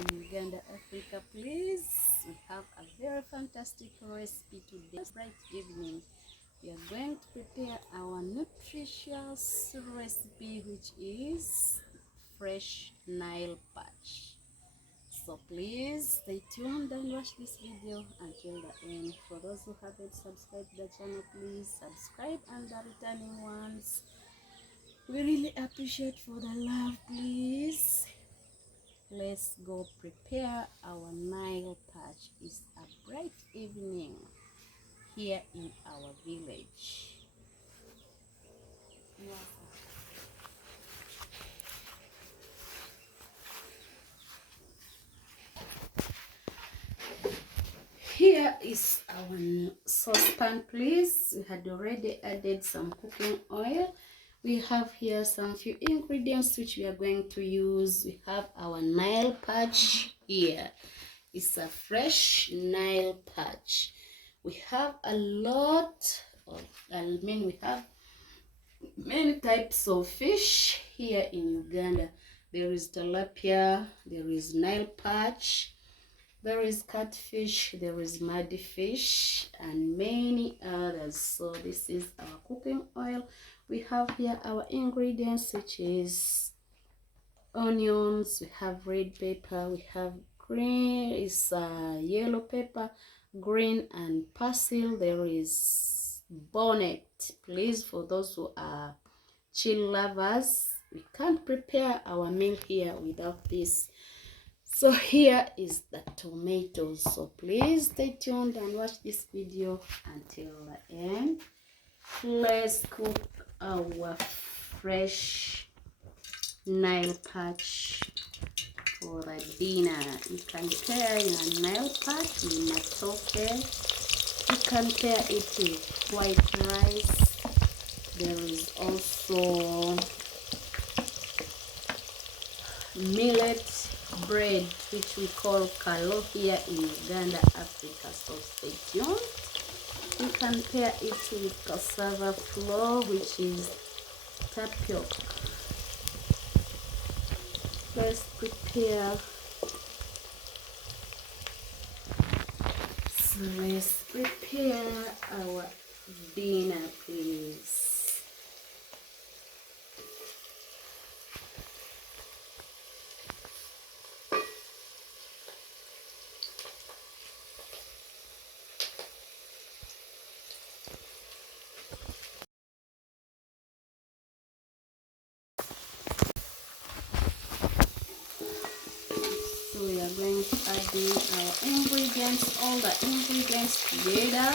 in Uganda, Africa. Please, we have a very fantastic recipe today. Bright evening, we are going to prepare our nutritious recipe, which is fresh Nile perch. So please stay tuned and watch this video until the end. For those who haven't subscribed to the channel, please subscribe, and the returning ones, we really appreciate for the love. Please, let's go prepare our Nile perch. It's a bright evening here in our village. Here is our saucepan, please. We had already added some cooking oil. We have here some few ingredients which we are going to use. We have our Nile perch here. It's a fresh Nile perch. We have a lot of, we have many types of fish here in Uganda. There is tilapia, there is Nile perch, there is catfish, there is muddy fish, and many others. So this is our cooking oil. We have here our ingredients, which is onions, we have red pepper, we have green, is yellow pepper, green, and basil. There is bonnet. Please, for those who are chill lovers, we can't prepare our meal here without this. So here is the tomatoes. So please stay tuned and watch this video until the end. Let's cook our fresh Nile perch for the dinner. You can pair your Nile perch with matoke. You can pair it with white rice. There is also millet bread, which we call kalo here in Uganda, Africa. So stay tuned. You can pair it with cassava flour, which is tapioca. Let's prepare. So let's prepare our dinner, please. So we are going to add in our ingredients, all the ingredients together.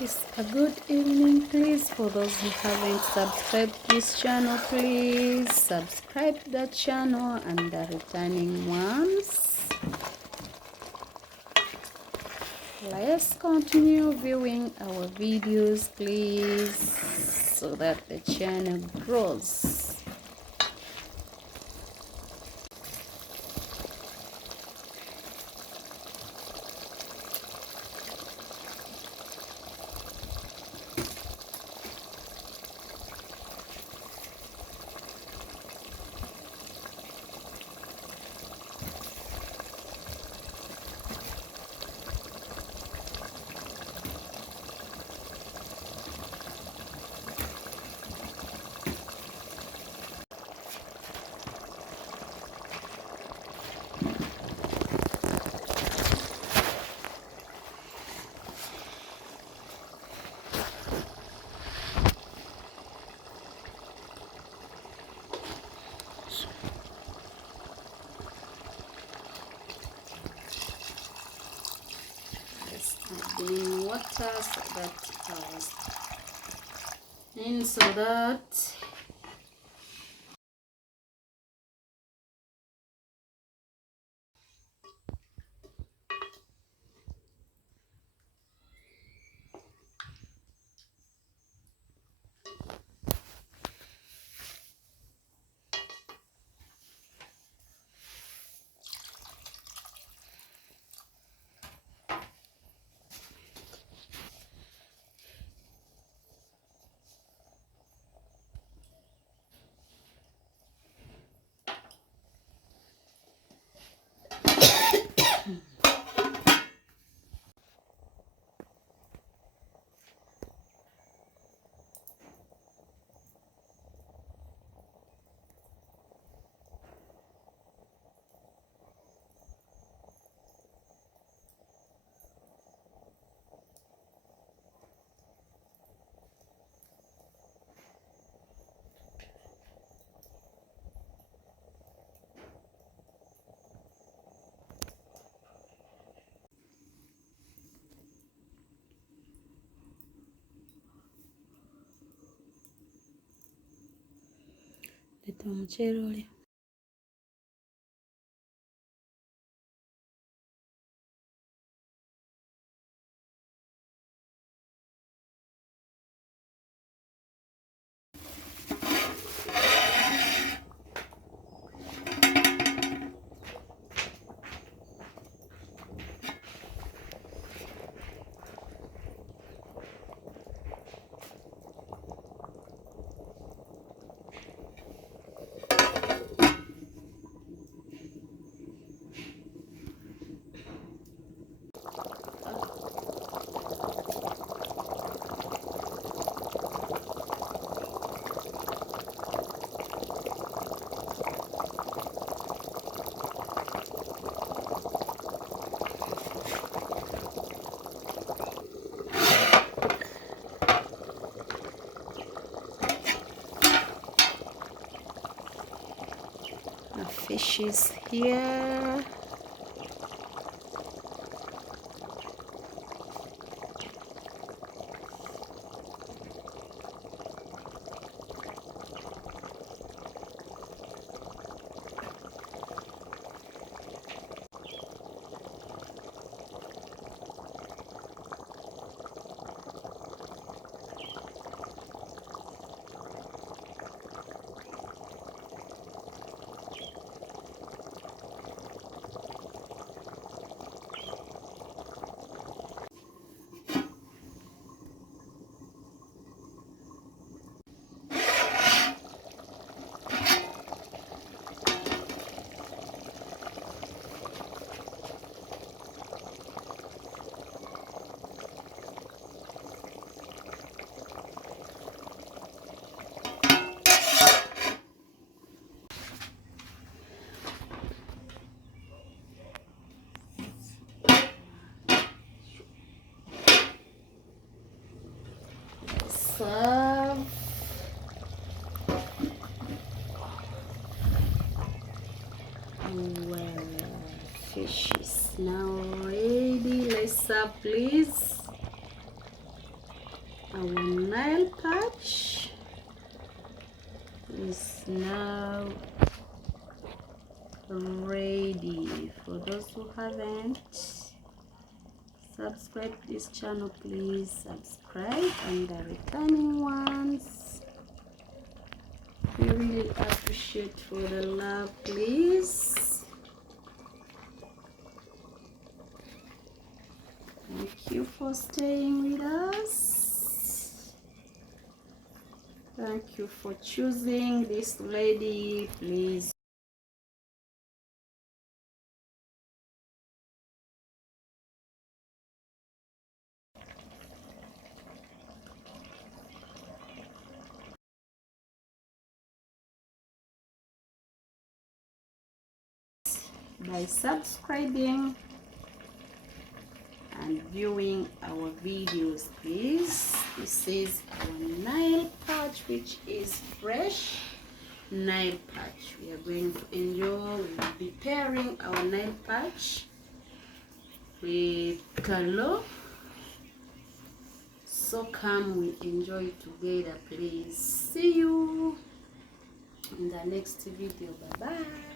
It's a good evening. Please, for those who haven't subscribed this channel, please subscribe to the channel, and the returning ones, let's continue viewing our videos, please, so that the channel grows. Adding water so that omuceere oli. The fish is here. Serve. Well, fish is now ready. Let's serve, please. Our Nile perch is now ready. For those who haven't subscribed to this channel, please subscribe, and the returning ones, we really appreciate for the love, please. Thank you for staying with us. Thank you for choosing this lady, please. By subscribing and viewing our videos, please. This is our Nile perch, which is fresh Nile perch. We are going to enjoy. We will be pairing our Nile perch with kalo. So come, we enjoy together, please. See you in the next video. Bye bye.